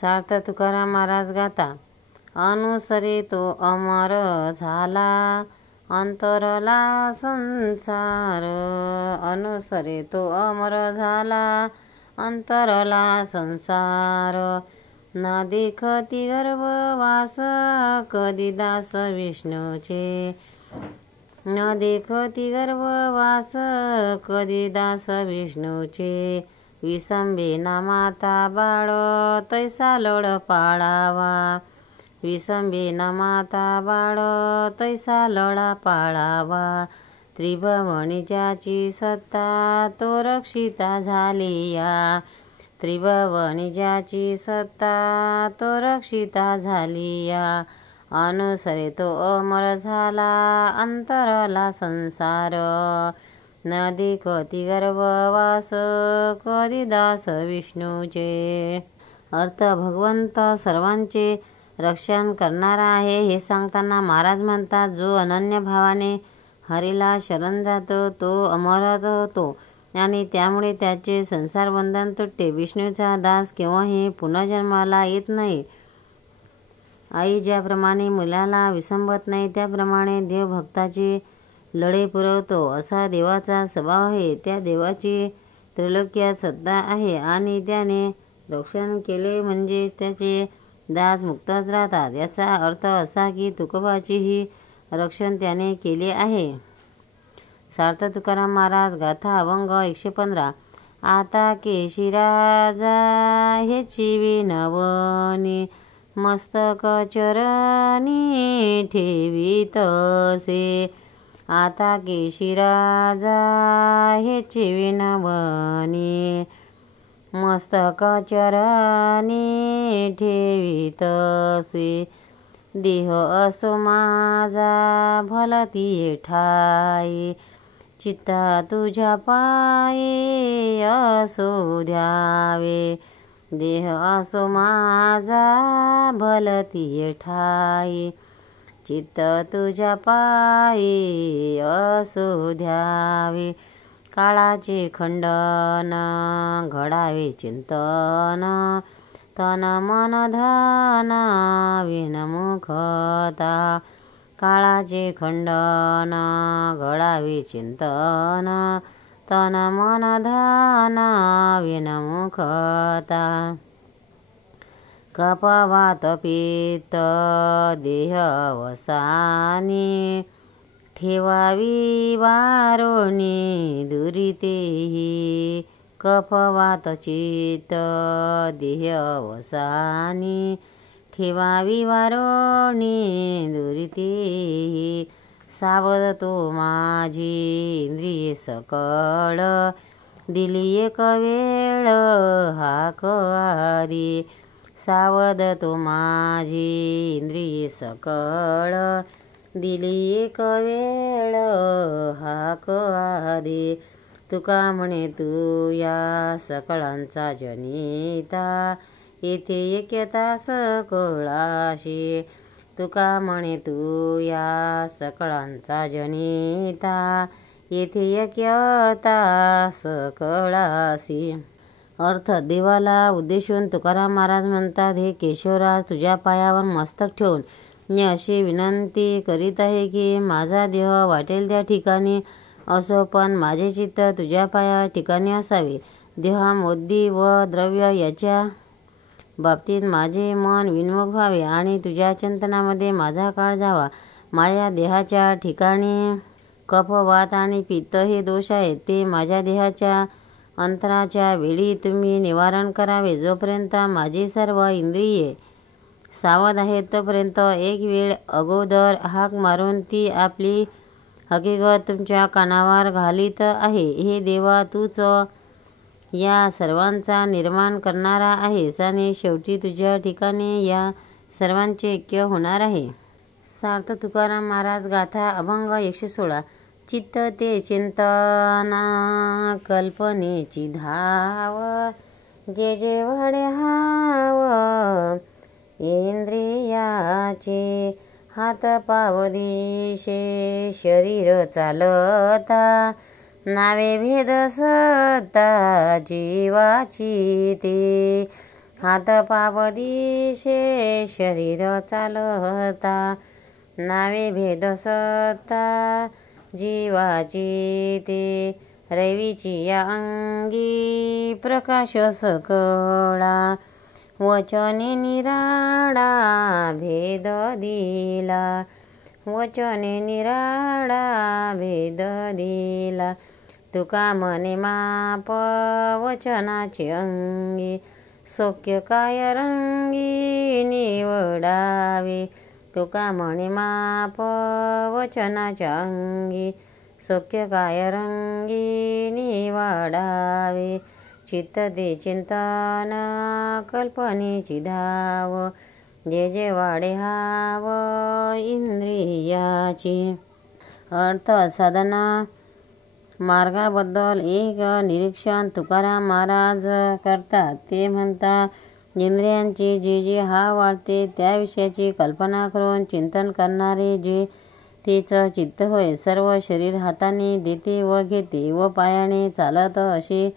सार्थ तुकाराम महाराज गाता. अनुसरे तो अमर झाला अंतरला संसार. अनुसरे तो अमर झाला अंतरला संसार. ना देखती गर्भवास कधी दास विष्णूचे. न देखती गर्भवास कधी दास विष्णूचे. विसंबे ना माता बाळ तैसा लोड पाळावा. विसंबे ना माता बाळ तैसा लोडा पाळावा. त्रिभुवनी ज्याची सत्ता तो रक्षिता झालिया. त्रिभुवनी ज्याची सत्ता तो रक्षिता झालिया. अनुसरे तो अमर झाला अंतरला संसार. न देखती गर्भवास कधी दास विष्णूचे. अर्थ भगवंत सर्वांचे रक्षण करणारा आहे हे सांगताना महाराज म्हणतात, जो अनन्य भावाने हरीला शरण जातो तो अमरच होतो आणि त्यामुळे त्याचे संसार बंधन तुटते. विष्णूचा दास केव्हाही पुनर्जन्माला येत नाही. आई ज्याप्रमाणे मुलाला विसंबत नाही त्याप्रमाणे देव भक्ताचे लढे पुरवतो असा देवाचा स्वभाव आहे. त्या देवाची त्रिलोक्यात सत्ता आहे आणि त्याने रक्षण केले म्हणजे त्याचे दास मुक्तच राहतात. याचा अर्थ असा की तुकोबाचेही रक्षण त्याने केले आहे. सार्थ तुकाराम महाराज गाथा अभंग 115. आता केशी राजा ह्याची विनवणी मस्तक चरणी ठेवीतसे. आता केशी राजा ह्याची विनवणी मस्तक चरणी ठेवीतसे. देह असो माझा भलती ठाई चित्ता तुझ्या पायी असो द्यावे. देह असो माझा भलती ठाई चित्त तुझ्या पायी असो द्यावे. काळाचे खंडन घडावे चिंतन तन मन धन विनमुखता. काळाचे खंडन घडावे चिंतन तन मन धन विनमुखता. कपवात पित्त देह वसानी ठेवावी वारोणी दुरितेही. कफवात चित्त देह वसानी ठेवावी वारोणी दुरितेही. सावध तो माझी इंद्रिये सकळ दिली एक वेळ हाक आदी. सावध तो माझी इंद्रिये सकळ दिली एक वेळ हाक आदी. तुका म्हणे तू या सकळांचा जनिता येथे एकता सकळाशी. तुका म्हणे तू या सकळांचा जनिता येथे एकता सकळाशी. अर्थ देवाला उद्देशून तुकाराम महाराज म्हणतात, हे केशवराज तुझ्या पायावर मस्तक ठेवून मी अशी विनंती करीत आहे की माझा देह वाटेल त्या ठिकाणी असो पण माझे चित्त तुझ्या पाया ठिकाणी असावे. देहामोदी व द्रव्य याच्या बाबतीत माझे मन विन्मुख व्हावे आणि तुझ्या चिंतनामध्ये माझा काळ जावा. माझ्या देहाच्या ठिकाणी कफ वात आणि पित्त हे दोष आहेत ते माझ्या देहाच्या अंतराच्या वेळी तुम्ही निवारण करावे. जोपर्यंत माझी सर्व इंद्रिये सावध आहेत तोपर्यंत एक वेळ अगोदर हाक मारून ती आपली हकीकत तुमच्या कानावर घालीत आहे. हे देवा तूच या सर्वांचा निर्माण करणारा आहेस आणि शेवटी तुझ्या ठिकाणी या सर्वांचे ऐक्य होणार आहे. सार्थ तुकाराम महाराज गाथा अभंग 116. चित्त ते चिंतना कल्पनेची धाव जे जे वडे हाव इंद्रियाचे. हात पाव दिशे शरीर चालता नावे भेद सत्ता जीवाची ते. हात पाव दिशे शरीर चालता, नावे भेद सत्ता जीवाची ते, रवीची या अंगी प्रकाश सकळा, वचने निराळा भेद दिला, वचने निराळा भेद दिला, तुका मने माप वचनाचे अंगी, सौख्य काय रंगी निवडावे, तुका म्हणे माप वचनाच्या अंगी, सौख्य काय रंगी निवडावे, चित्त दे चिंतन कल्पनेची धाव, जे जे वाढे हाव इंद्रियाची. अर्थ साधना मार्गाबद्दल एक निरीक्षण तुकाराम महाराज करतात. ते म्हणतात, इंद्रियांची जे जे हाव वाढते त्याविषयाची कल्पना करून चिंतन करणारे जे तेच चित्त होय. सर्व शरीर हाताने देते व घेते व पायाने चालत असे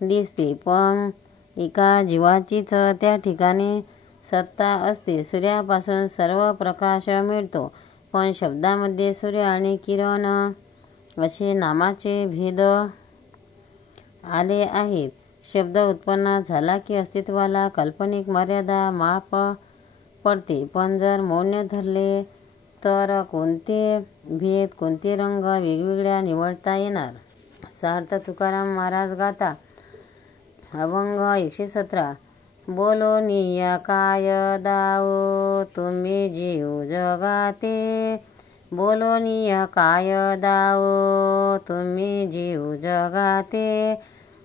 दिसते, पण एका जीवाचीच त्या ठिकाणी सत्ता असते. सूर्यापासून सर्व प्रकाश मिळतो, पण शब्दामध्ये सूर्य आणि किरण असे नामाचे भेद आले आहेत. शब्द उत्पन्न झाला की अस्तित्वाला काल्पनिक मर्यादा माफ पडते, पण जर मौन धरले तर कोणते भेद कोणते रंग वेगवेगळ्या निवडता येणार. सार्थ तुकाराम महाराज गाता. अभंग 117. बोलोनिया काय दाओ तुम्ही जीव जगाते, बोलोनिया काय दाओ तुम्ही जीव जगाते,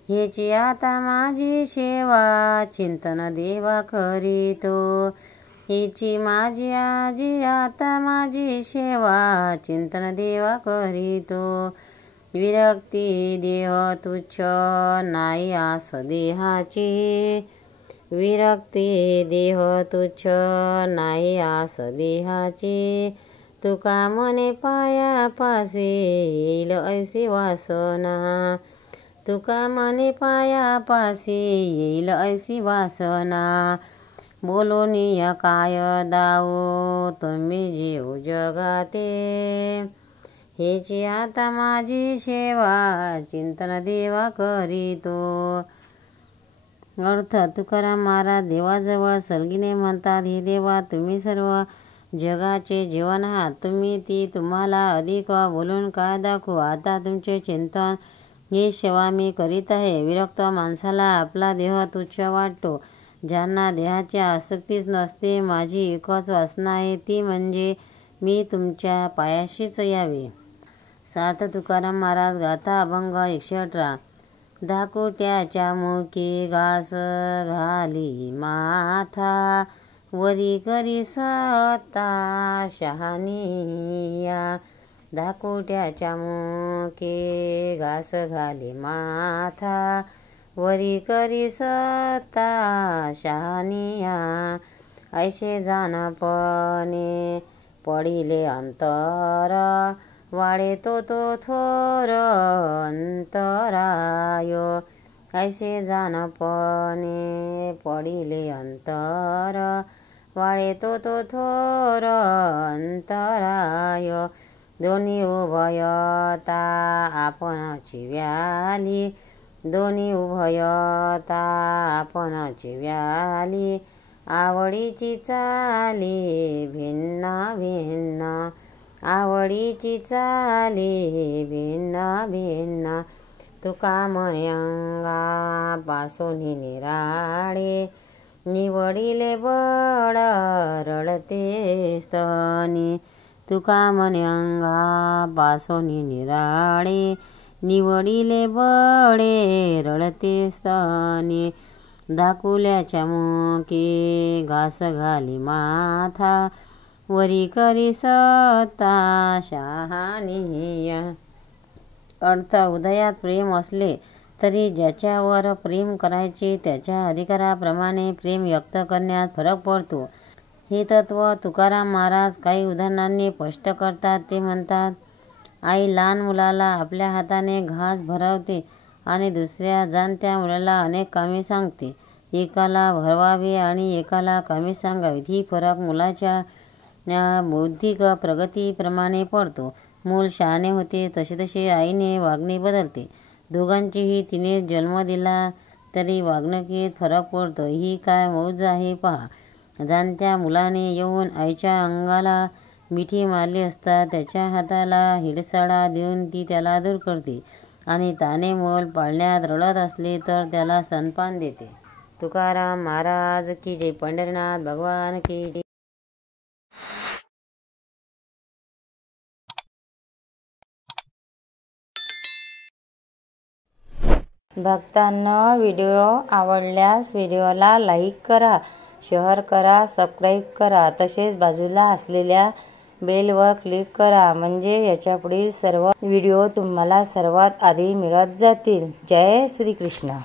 हेची आता माझी सेवा चिंतन देवा करीतो, हिची माझी आजी आता माझी सेवा चिंतन देवा करीतो, विरक्ती देह तुच्छ नाही आस देहाची, विरक्ती देह तुच्छ नाही आस देहाची, तुका मने पायापासी येईल ऐसी वासना, तुका मने पायापासी येईल ऐसी वासना, बोलोनिया काय दाओ तुम्ही जीव जगाते, हेची आता माझी सेवा चिंतन देवा करीतो. अर्थ तुकाराम महाराज देवाजवळ सलगीने म्हणतात, हे देवा तुम्ही सर्व जगाचे जीवन आहात, तुम्ही ती तुम्हाला अधिक बोलून काय दाखवू. आता तुमचे चिंतन ही सेवा मी करीत आहे. विरक्त माणसाला आपला देह तुच्छ वाटतो, ज्यांना देहाची आसक्तीच नसते. माझी एकच वासना आहे, ती म्हणजे मी तुमच्या पायाशीच यावे. सार्थ तुकाराम महाराज गाथा. अभंग 118. धाकोट्याच्या मुखी घास घाली माथा, वरी करी सत्ता शहानिया, धाकोट्याच्या मुखी घास घाली माथा, वरी करी सत्ता शहानिया, ऐसे जाणपणे पडिले अंतर, वाढे तो थोर अंतरायो, ऐसे जाणपणे पडिले अंतर, वाढे तो थोर अंतरायो, दोन्ही उभयता आपणाची व्याली, दोन्ही उभयता आपणाची व्याली, आवडीची चाली भिन्न भिन्न, आवडीची चाली भिन्न भिन्न, तुका म्हणे अंगा पासून निराळे, निवडिले बळ रडते स्तनी, तुका म्हणे अंगा पासून निराळे, निवडिले बळे रडते स्तनी, धाकुल्याच्या मुखी घास घाली माथा, वरी करी सत्ता शहानिया. अर्थ उदयात प्रेम असले तरी ज्याच्यावर प्रेम करायचे त्याच्या अधिकाराप्रमाणे प्रेम व्यक्त करण्यात फरक पडतो. हे तत्व तुकाराम महाराज काही उदाहरणांनी स्पष्ट करतात. ते म्हणतात, आई लहान मुलाला आपल्या हाताने घास भरवते आणि दुसऱ्या जाणत्या मुलाला अनेक कामे सांगते. एकाला भरवावे आणि एकाला कामे सांगावीत. ही फरक मुलाच्या बौद्धिक प्रगतीप्रमाणे पडतो. मूल शहाणे होते तसे तसे आईने वागणे बदलते. दोघांचीही तिने जन्म दिला तरी वागणुकीत फरक पडतो. ही काय मौज आहे पहा. जाणत्या मुलाने येऊन आईच्या अंगाला मिठी मारली असता त्याच्या हाताला हिडसाडा देऊन ती त्याला दूर करते आणि ताने मोल पाळण्यात रडत असले तर त्याला स्तनपान देते. तुकाराम महाराज की जय. पंढरीनाथ भगवान की जय. भक्तांनो, व्हिडिओ आवडल्यास व्हिडिओला लाईक करा, शेअर करा, सबस्क्राईब करा. तसेच बाजूला असलेल्या बेलवर क्लिक करा म्हणजे याच्यापुढील सर्व व्हिडिओ तुम्हाला सर्वात आधी मिळत जातील. जय श्री कृष्ण.